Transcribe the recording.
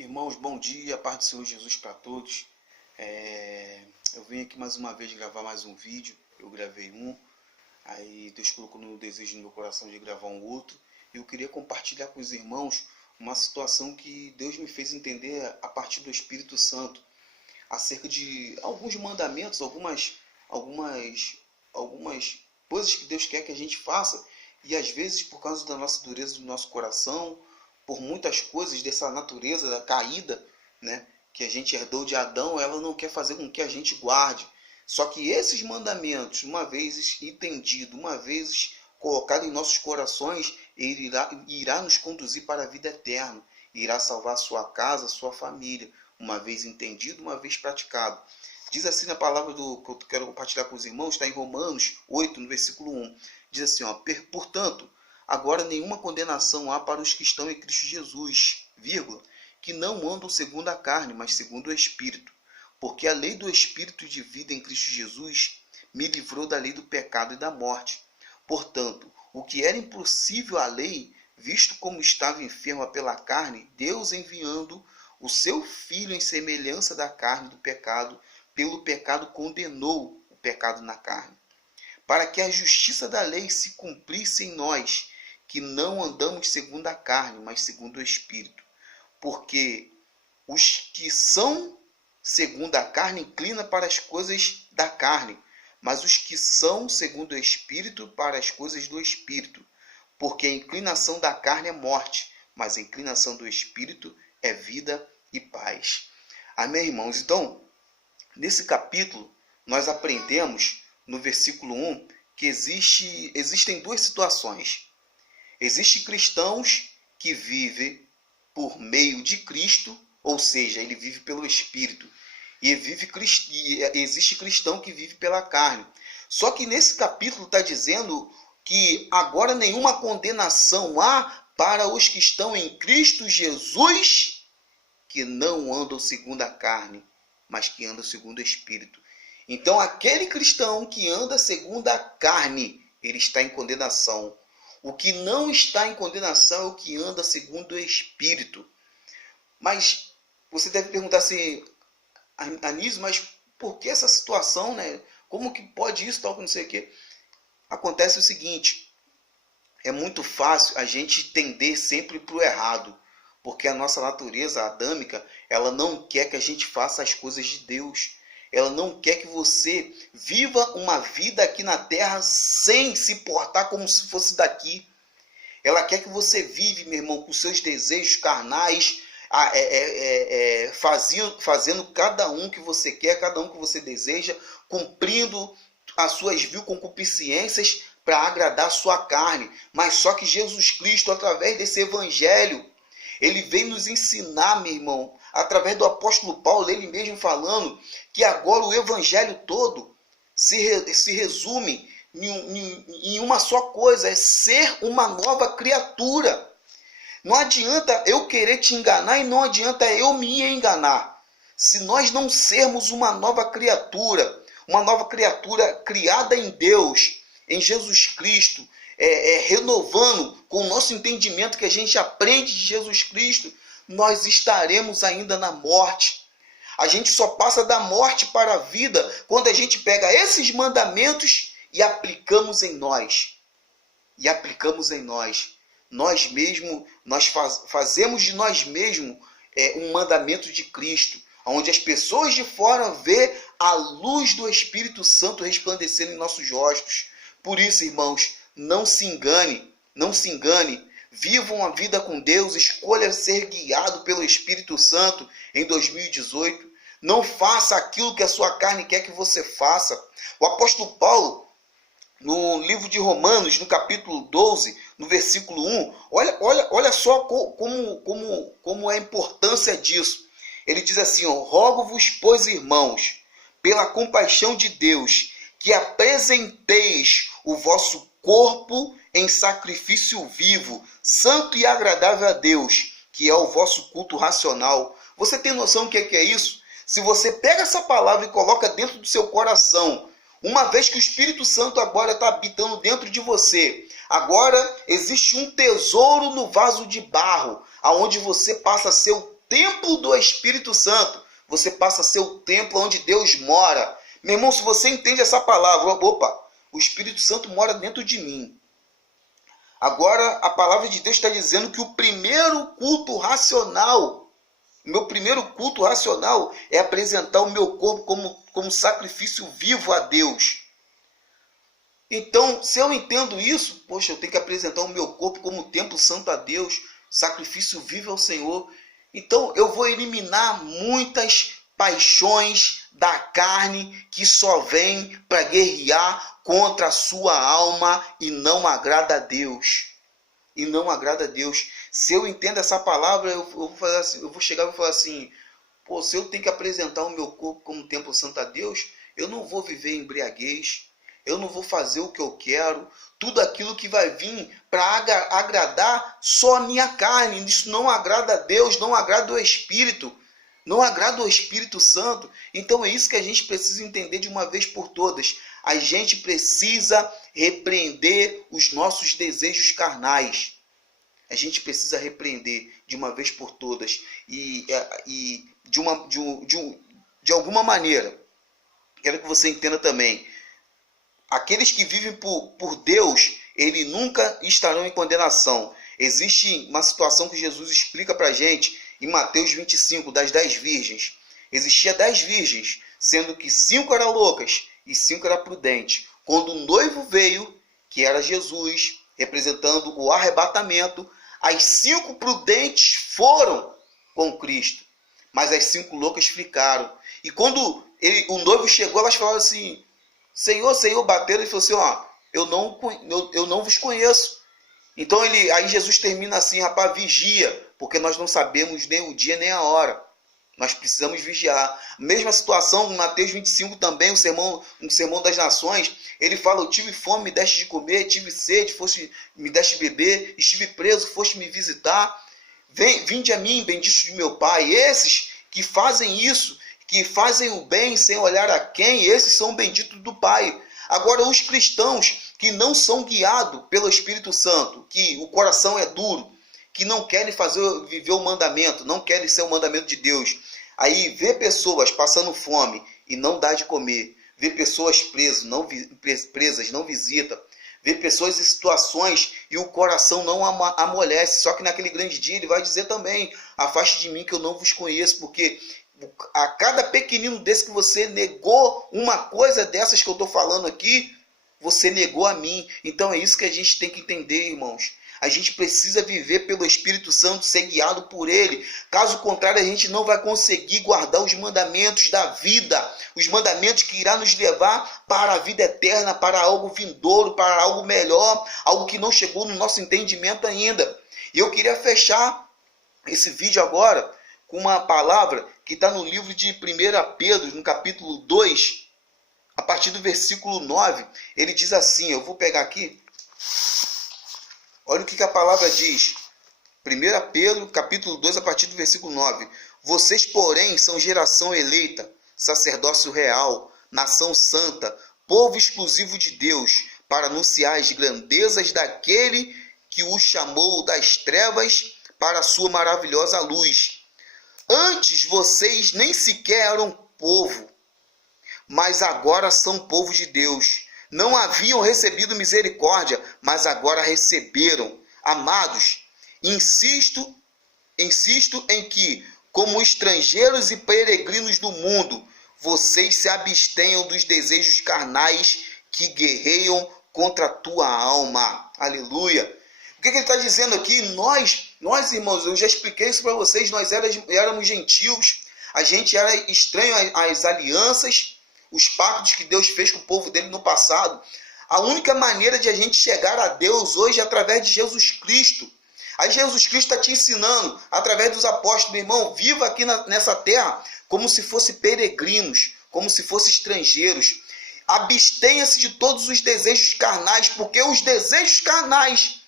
Irmãos, bom dia, a paz do Senhor Jesus para todos. Eu vim aqui mais uma vez gravar mais um vídeo. Eu gravei um, aí Deus colocou no desejo no meu coração de gravar um outro. E eu queria compartilhar com os irmãos uma situação que Deus me fez entender a partir do Espírito Santo, acerca de alguns mandamentos, algumas coisas que Deus quer que a gente faça, e às vezes por causa da nossa dureza do nosso coração, por muitas coisas dessa natureza da caída, né, que a gente herdou de Adão, ela não quer fazer com que a gente guarde. Só que esses mandamentos, uma vez entendido, uma vez colocado em nossos corações, ele irá nos conduzir para a vida eterna, irá salvar sua casa, sua família, uma vez entendido, uma vez praticado. Diz assim na palavra que eu quero compartilhar com os irmãos, está em Romanos 8, no versículo 1. Diz assim, portanto, agora nenhuma condenação há para os que estão em Cristo Jesus, que não andam segundo a carne, mas segundo o Espírito. Porque a lei do Espírito de vida em Cristo Jesus me livrou da lei do pecado e da morte. Portanto, o que era impossível à lei, visto como estava enferma pela carne, Deus enviando o seu Filho em semelhança da carne do pecado, pelo pecado condenou o pecado na carne, para que a justiça da lei se cumprisse em nós, que não andamos segundo a carne, mas segundo o Espírito. Porque os que são segundo a carne inclinam para as coisas da carne, mas os que são segundo o Espírito para as coisas do Espírito. Porque a inclinação da carne é morte, mas a inclinação do Espírito é vida e paz. Amém, irmãos? Então, nesse capítulo, nós aprendemos, no versículo 1, que existem duas situações. Existem cristãos que vivem por meio de Cristo, ou seja, ele vive pelo Espírito. E existe cristão que vive pela carne. Só que nesse capítulo está dizendo que agora nenhuma condenação há para os que estão em Cristo Jesus, que não andam segundo a carne, mas que andam segundo o Espírito. Então, aquele cristão que anda segundo a carne, ele está em condenação. O que não está em condenação é o que anda segundo o Espírito. Mas você deve perguntar assim, Anísio, mas por que essa situação, né? Como que pode isso, tal, que não sei o quê? Acontece o seguinte, é muito fácil a gente tender sempre para o errado, porque a nossa natureza adâmica, ela não quer que a gente faça as coisas de Deus. Ela não quer que você viva uma vida aqui na terra sem se portar como se fosse daqui. Ela quer que você vive, meu irmão, com seus desejos carnais, fazendo cada um que você quer, cada um que você deseja, cumprindo as suas vil concupiscências para agradar a sua carne. Mas só que Jesus Cristo, através desse evangelho, ele vem nos ensinar, meu irmão, através do apóstolo Paulo, ele mesmo falando que agora o evangelho todo se resume em uma só coisa, é ser uma nova criatura. Não adianta eu querer te enganar e não adianta eu me enganar. Se nós não sermos uma nova criatura criada em Deus, em Jesus Cristo, renovando com o nosso entendimento que a gente aprende de Jesus Cristo, nós estaremos ainda na morte. A gente só passa da morte para a vida quando a gente pega esses mandamentos e aplicamos em nós. Nós fazemos de nós mesmos um mandamento de Cristo, onde as pessoas de fora vê a luz do Espírito Santo resplandecendo em nossos rostos. Por isso, irmãos, não se engane. Vivam a vida com Deus, escolha ser guiado pelo Espírito Santo em 2018. Não faça aquilo que a sua carne quer que você faça. O apóstolo Paulo, no livro de Romanos, no capítulo 12, no versículo 1, olha só como é a importância disso. Ele diz assim, rogo-vos, pois, irmãos, pela compaixão de Deus, que apresenteis o vosso corpo em sacrifício vivo, santo e agradável a Deus, que é o vosso culto racional. Você tem noção do que é isso? Se você pega essa palavra e coloca dentro do seu coração, uma vez que o Espírito Santo agora está habitando dentro de você, agora existe um tesouro no vaso de barro, aonde você passa a ser o templo do Espírito Santo. Você passa a ser o templo onde Deus mora. Meu irmão, se você entende essa palavra, opa, o Espírito Santo mora dentro de mim. Agora, a palavra de Deus está dizendo que o primeiro culto racional, meu primeiro culto racional é apresentar o meu corpo como sacrifício vivo a Deus. Então, se eu entendo isso, poxa, eu tenho que apresentar o meu corpo como templo santo a Deus, sacrifício vivo ao Senhor. Então, eu vou eliminar muitas paixões da carne que só vêm para guerrear contra a sua alma e não agrada a Deus. E não agrada a Deus. Se eu entendo essa palavra, eu vou chegar e vou falar assim, pô, se eu tenho que apresentar o meu corpo como templo santo a Deus, eu não vou viver em embriaguez, eu não vou fazer o que eu quero, tudo aquilo que vai vir para agradar só a minha carne. Isso não agrada a Deus, não agrada o Espírito, não agrada o Espírito Santo. Então é isso que a gente precisa entender de uma vez por todas. A gente precisa repreender os nossos desejos carnais. A gente precisa repreender de uma vez por todas. E de alguma maneira, quero que você entenda também, aqueles que vivem por Deus, eles nunca estarão em condenação. Existe uma situação que Jesus explica para a gente em Mateus 25, das 10 virgens. Existia 10 virgens, sendo que 5 eram loucas e 5 eram prudentes. Quando o noivo veio, que era Jesus, representando o arrebatamento, as 5 prudentes foram com Cristo, mas as 5 loucas ficaram. E quando o noivo chegou, elas falaram assim, Senhor, Senhor, bateram e falou assim, ó, eu não vos conheço. Então aí Jesus termina assim, rapaz, vigia, porque nós não sabemos nem o dia nem a hora. Nós precisamos vigiar. Mesma situação em Mateus 25 também, um sermão das nações, ele fala, eu tive fome, me deste de comer, tive sede, me deste de beber, estive preso, foste me visitar. Vinde a mim, benditos de meu Pai. Esses que fazem isso, que fazem o bem sem olhar a quem, esses são benditos do Pai. Agora, os cristãos que não são guiados pelo Espírito Santo, que o coração é duro, que não querem viver o mandamento, não querem ser o mandamento de Deus, aí vê pessoas passando fome e não dá de comer, vê pessoas presas, não visita, vê pessoas em situações e o coração não amolece. Só que naquele grande dia ele vai dizer também, afaste de mim que eu não vos conheço, porque a cada pequenino desse que você negou uma coisa dessas que eu estou falando aqui, você negou a mim. Então é isso que a gente tem que entender, irmãos. A gente precisa viver pelo Espírito Santo, ser guiado por Ele. Caso contrário, a gente não vai conseguir guardar os mandamentos da vida. Os mandamentos que irá nos levar para a vida eterna, para algo vindouro, para algo melhor, algo que não chegou no nosso entendimento ainda. E eu queria fechar esse vídeo agora com uma palavra que está no livro de 1 Pedro, no capítulo 2, a partir do versículo 9. Ele diz assim, eu vou pegar aqui. Olha o que a palavra diz. 1 Pedro, capítulo 2, a partir do versículo 9. Vocês, porém, são geração eleita, sacerdócio real, nação santa, povo exclusivo de Deus, para anunciar as grandezas daquele que os chamou das trevas para a sua maravilhosa luz. Antes vocês nem sequer eram povo, mas agora são povo de Deus. Não haviam recebido misericórdia, mas agora receberam. Amados, insisto em que, como estrangeiros e peregrinos do mundo, vocês se abstenham dos desejos carnais que guerreiam contra a tua alma. Aleluia! O que ele está dizendo aqui? Nós, irmãos, eu já expliquei isso para vocês, nós éramos gentios, a gente era estranho às alianças, os pactos que Deus fez com o povo dele no passado. A única maneira de a gente chegar a Deus hoje é através de Jesus Cristo. Aí Jesus Cristo está te ensinando, através dos apóstolos, meu irmão, viva aqui nessa terra como se fosse peregrinos, como se fosse estrangeiros. Abstenha-se de todos os desejos carnais, porque os desejos carnais